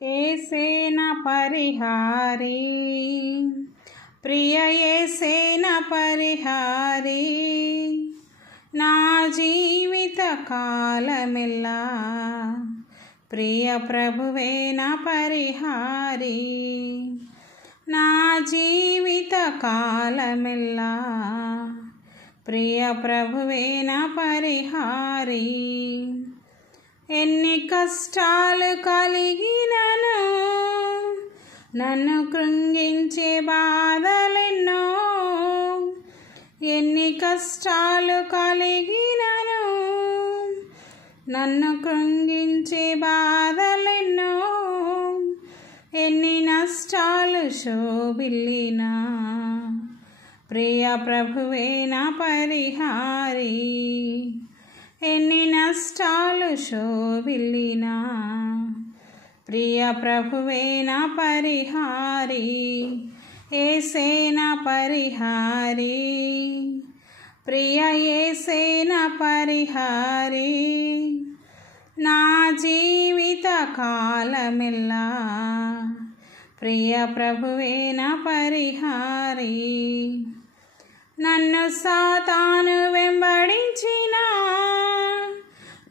ఏసేన పరిహారీ ప్రియ ఏసేన పరిహారీ నా జీవిత కాలమెల్లా ప్రియ ప్రభువే నా పరిహారీ నా జీవిత కాలమెల్లా ప్రియ ప్రభువే నా పరిహారీ ఎన్ని కష్టాలు కలిగినను నన్ను కృంగించే బాధలెన్నో ఎన్ని కష్టాలు కలిగినను నన్ను కృంగించే బాధలెన్నో ఎన్ని నష్టాలు శోభిల్లినా ప్రియ ప్రభువే నా పరిహారీ ఎన్ని నష్టాలు శోభిల్లినా ప్రియ ప్రభువే నా పరిహారీ ఏసేన పరిహారీ ప్రియ ఏసేన పరిహారీ నా జీవిత కాలమెల్లా ప్రియ ప్రభువే నా పరిహారీ నన్ను సాతాను వెంబడించిన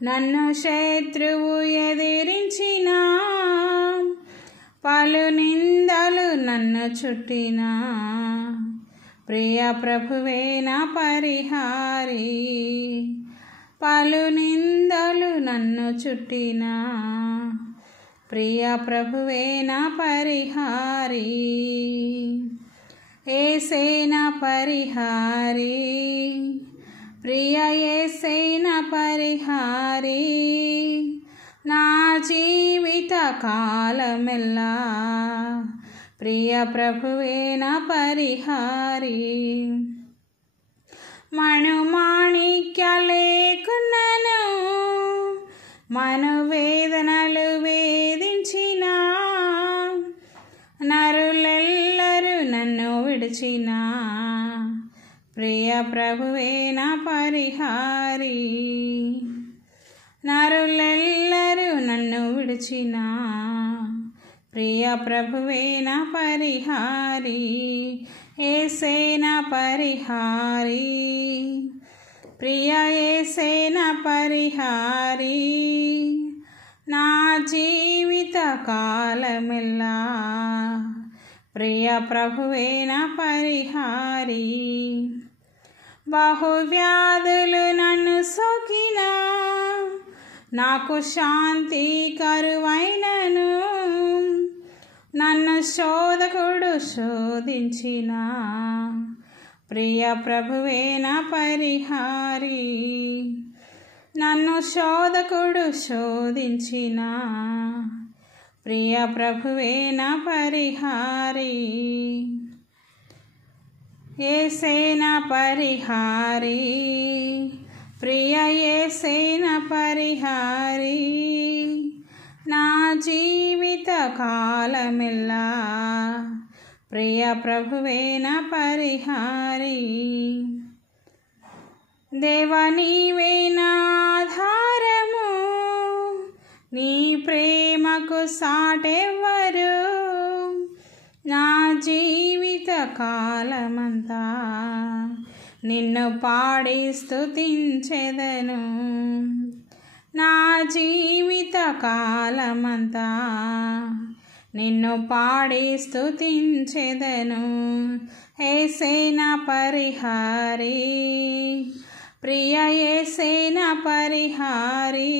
నన్ను శత్రువు ఎదిరించిన పలు నిందలు నన్ను చుట్టిన ప్రియ ప్రభువే నా పరిహారీ పలు నిందలు నన్ను చుట్టిన ప్రియ ప్రభువే నా పరిహారీ ఏసేన పరిహారీ ప్రియ ఏసేన పరిహారీ నా జీవిత కాలమెల్లా ప్రియ ప్రభువే నా పరిహారీ మణుమాణిక్యాలేకున్నను మనోవేదనలు వేధించిన నరులెల్లరూ నన్ను విడిచిన ప్రియ ప్రభువే నా పరిహారీ నరులెల్లరూ నన్ను విడిచిన ప్రియ ప్రభువే నా పరిహారీ ఏసేన పరిహారీ ప్రియ ఏసేన పరిహారీ నా జీవిత కాలమెల్లా ప్రియ ప్రభువే నా పరిహారీ బహువ్యాధులు నన్ను సోకినా నాకు శాంతి కరువైనను నన్ను శోధకుడు శోధించిన ప్రియ ప్రభువే నా పరిహారీ నన్ను శోధకుడు శోధించిన ప్రియ ప్రభువే నా పరిహారీ ఏసేన పరిహారీ ప్రియ ఏసేన పరిహారీ నా జీవిత కాలమెల్లా ప్రియ ప్రభువే నా పరిహారీ దేవా నీవే నా ఆధారము నీ ప్రేమకు సాటెవ్వరు నా జీవిత కాలమంతా నిన్ను పాడి స్తుతించెదను నా జీవిత కాలమంతా నిన్ను పాడి స్తుతించెదను ఏసేన పరిహారీ ప్రియ ఏసేన పరిహారీ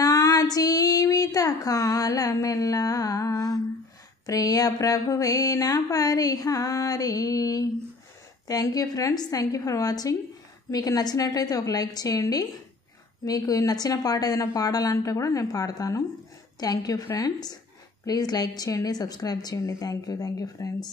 నా జీవిత కాలమెల్లా ప్రియ ప్రభువే నా పరిహారీ thank you friends, thank you for watching. మీకు నచ్చినట్లయితే ఒక లైక్ చేయండి. మీకు నచ్చిన పాట ఏదైనా పాడాలంటే కూడా నేను పాడతాను. Thank you friends, please like చేయండి, సబ్స్క్రైబ్ చేయండి. Thank you friends.